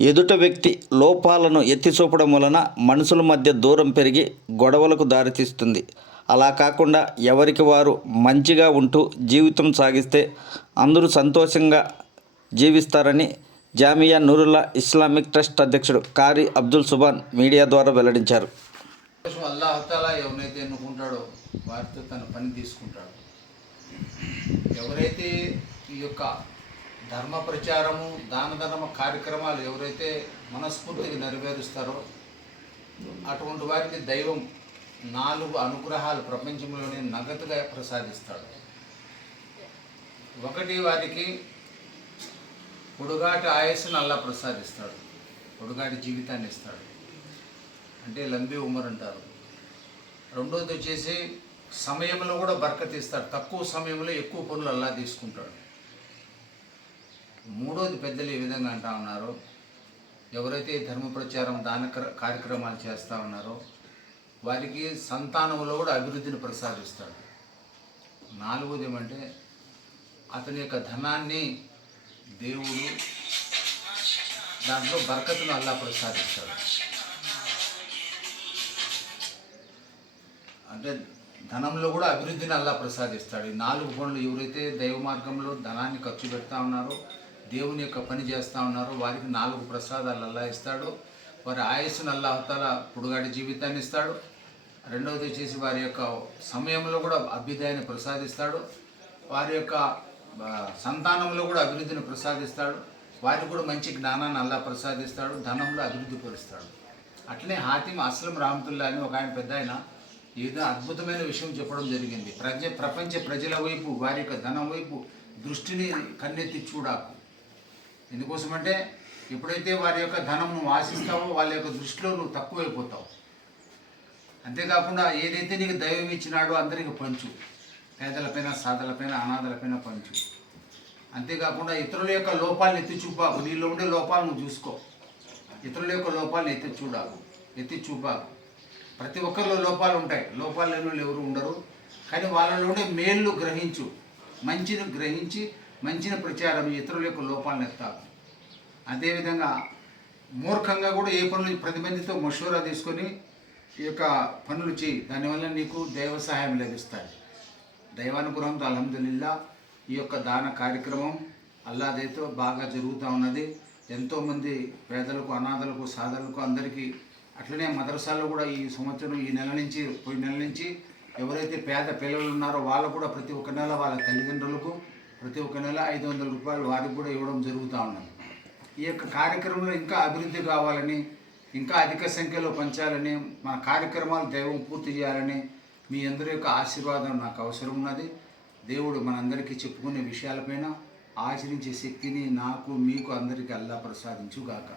ఎదుట వ్యక్తి లోపాలను ఎత్తి చూపడం వలన మనుషుల మధ్య దూరం పెరిగి గొడవలకు దారితీస్తుంది. అలా కాకుండా ఎవరికి వారు మంచిగా ఉంటూ జీవితం సాగిస్తే అందరూ సంతోషంగా జీవిస్తారని జామియా నూరుల్లా ఇస్లామిక్ ట్రస్ట్ అధ్యక్షుడు కారీ అబ్దుల్ సుబాన్ మీడియా ద్వారా వెల్లడించారు. అల్లాహ్ ఎవరైతే ఎన్నుకుంటాడో వారితో తన పని తీసుకుంటాడు. ఎవరైతే ఈ యొక్క ధర్మ ప్రచారము దాన ధర్మ కార్యక్రమాలు ఎవరైతే మనస్ఫూర్తిగా నెరవేరుస్తారో అటువంటి వారికి దైవం 4 అనుగ్రహాలు ప్రపంచంలోనే నగదుగా ప్రసాదిస్తాడు. ఒకటి, వారికి పొడుగాటి ఆయుస్సును అల్లా ప్రసాదిస్తాడు, పొడుగాటి జీవితాన్ని ఇస్తాడు, అంటే లంబీ ఉమర్ అంటారు. రెండోది వచ్చేసి సమయంలో కూడా బర్కత్ ఇస్తాడు, తక్కువ సమయంలో ఎక్కువ పనులు అల్లా తీసుకుంటాడు. మూడోది పెద్దలు ఏ విధంగా అంటా ఉన్నారో, ఎవరైతే ధర్మ ప్రచారం దాన కార్యక్రమాలు చేస్తూ ఉన్నారో వారికి సంతానంలో కూడా అభివృద్ధిని ప్రసాదిస్తాడు. నాలుగోది ఏమంటే అతని యొక్క ధనాన్ని దేవుడు దాంట్లో బర్కతును అల్లా ప్రసాదిస్తాడు. అంటే ధనంలో కూడా అభివృద్ధిని అల్లా ప్రసాదిస్తాడు. ఈ 4 పనులు ఎవరైతే దైవ మార్గంలో ధనాన్ని ఖర్చు పెడతా ఉన్నారో, దేవుని యొక్క పని చేస్తూ ఉన్నారో వారికి 4 ప్రసాదాలు అల్లా ఇస్తాడు. వారి ఆయుస్సును అల్లాహ్ పొడుగాటి జీవితాన్ని ఇస్తాడు. రెండవది వచ్చేసి వారి యొక్క సమయంలో కూడా అభ్యుదయాన్ని ప్రసాదిస్తాడు. వారి యొక్క సంతానంలో కూడా అభివృద్ధిని ప్రసాదిస్తాడు. వారికి కూడా మంచి జ్ఞానాన్ని అల్లా ప్రసాదిస్తాడు, ధనంలో అభివృద్ధి పరుస్తాడు. అట్లనే హాతిమ్ అస్లం రహమతుల్లాహ్ అని ఒక ఆయన పెద్ద ఆయన ఏదో అద్భుతమైన విషయం చెప్పడం జరిగింది. ప్రపంచ ప్రజల వైపు వారి యొక్క ధనం వైపు దృష్టిని కన్నెత్తి చూడాకు. ఎందుకోసమంటే ఎప్పుడైతే వారి యొక్క ధనం నువ్వు ఆశిస్తావో వాళ్ళ యొక్క దృష్టిలో నువ్వు తక్కువైపోతావు. అంతేకాకుండా ఏదైతే నీకు దైవం ఇచ్చినాడో అందరికీ పంచు, పేదలపైన సాదలపైన అనాథలపైన పంచు. అంతేకాకుండా ఇతరుల యొక్క లోపాలను ఎత్తి చూపాకు, నీలో ఉండే లోపాలు నువ్వు చూసుకో. ఇతరుల యొక్క లోపాలను ఎత్తి చూపాకు. ప్రతి ఒక్కరిలో లోపాలు ఉంటాయి, లోపాలు లేని వాళ్ళు ఎవరు ఉండరు. కానీ వాళ్ళలో ఉండే మేళ్ళు గ్రహించు, మంచిని గ్రహించి మంచిని ప్రచారం, ఇతరుల యొక్క లోపాలను ఎత్తాకు. అదేవిధంగా మూర్ఖంగా కూడా ఏ పనులు 10 మందితో మషూరా తీసుకొని ఈ యొక్క పనులు చేయి, దానివల్ల నీకు దైవ సహాయం లభిస్తాయి. దైవానుగ్రహంతో అల్హమ్దులిల్లా ఈ యొక్క దాన కార్యక్రమం అల్లాహ్తో బాగా జరుగుతూ ఉన్నది. ఎంతోమంది పేదలకు, అనాథలకు, సాధలకు అందరికీ. అట్లనే మదరసాల్లో కూడా ఈ సంవత్సరం పోయిన నెల నుంచి ఎవరైతే పేద పిల్లలు ఉన్నారో వాళ్ళు కూడా ప్రతి ఒక్క నెల వాళ్ళ తల్లిదండ్రులకు ప్రతి ఒక్క నెల 500 రూపాయలు వారికి కూడా ఇవ్వడం జరుగుతూ ఉన్నది. ఈ యొక్క కార్యక్రమంలో ఇంకా అభివృద్ధి కావాలని, ఇంకా అధిక సంఖ్యలో పంచాలని, మన కార్యక్రమాలు దైవం పూర్తి చేయాలని మీ అందరి యొక్క ఆశీర్వాదం నాకు అవసరం ఉన్నది. దేవుడు మనందరికీ చెప్పుకునే విషయాలపైన ఆచరించే శక్తిని నాకు, మీకు అందరికీ అల్లా ప్రసాదించుగాక.